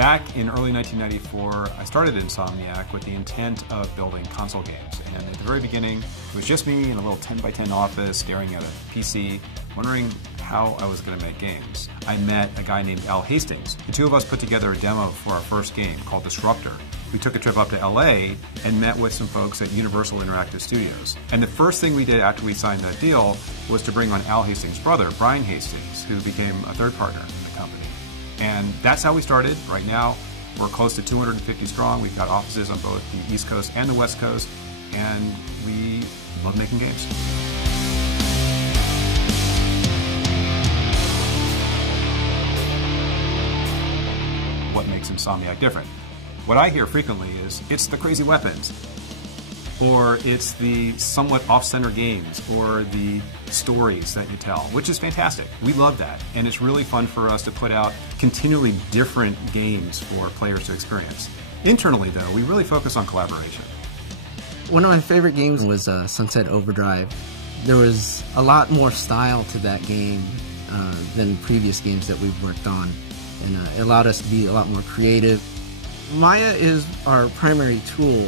Back in early 1994, I started INSOMNIAC with the intent of building console games. And at the very beginning, it was just me in a little 10x10 office staring at a PC, wondering how I was going to make games. I met a guy named Al Hastings. The two of us put together a demo for our first game called Disruptor. We took a trip up to LA and met with some folks at Universal Interactive Studios. And the first thing we did after we signed that deal was to bring on Al Hastings' brother, Brian Hastings, who became a third partner in the company. And that's how we started. Right now, we're close to 250 strong. We've got offices on both the East Coast and the West Coast, and we love making games. What makes INSOMNIAC different? What I hear frequently is, it's the crazy weapons, or it's the somewhat off-center games, or the stories that you tell, which is fantastic. We love that, and it's really fun for us to put out continually different games for players to experience. Internally, though, we really focus on collaboration. One of my favorite games was Sunset Overdrive. There was a lot more style to that game than previous games that we've worked on, and it allowed us to be a lot more creative. Maya is our primary tool.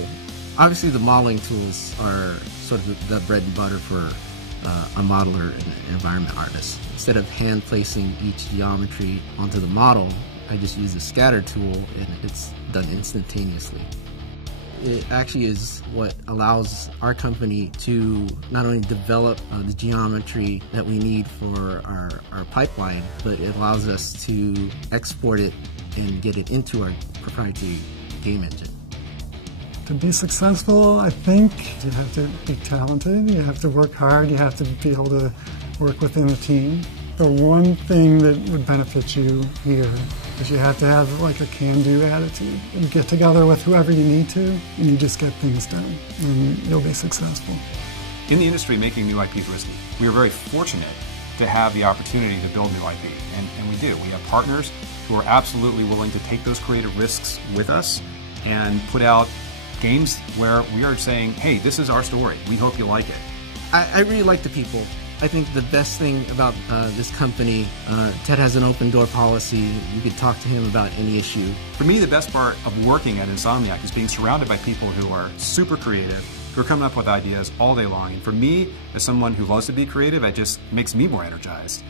Obviously, the modeling tools are sort of the bread and butter for a modeler and an environment artist. Instead of hand placing each geometry onto the model, I just use the scatter tool and it's done instantaneously. It actually is what allows our company to not only develop the geometry that we need for our pipeline, but it allows us to export it and get it into our proprietary game engine. To be successful, I think you have to be talented, you have to work hard, you have to be able to work within a team. The one thing that would benefit you here is you have to have like a can-do attitude. You get together with whoever you need to, and you just get things done, and you'll be successful. In the industry, making new IP is risky. We are very fortunate to have the opportunity to build new IP, and we do. We have partners who are absolutely willing to take those creative risks with us and put out games where we are saying, hey, this is our story. We hope you like it. I really like the people. I think the best thing about this company, Ted has an open door policy. You could talk to him about any issue. For me, the best part of working at INSOMNIAC is being surrounded by people who are super creative, who are coming up with ideas all day long. And for me, as someone who loves to be creative, it just makes me more energized.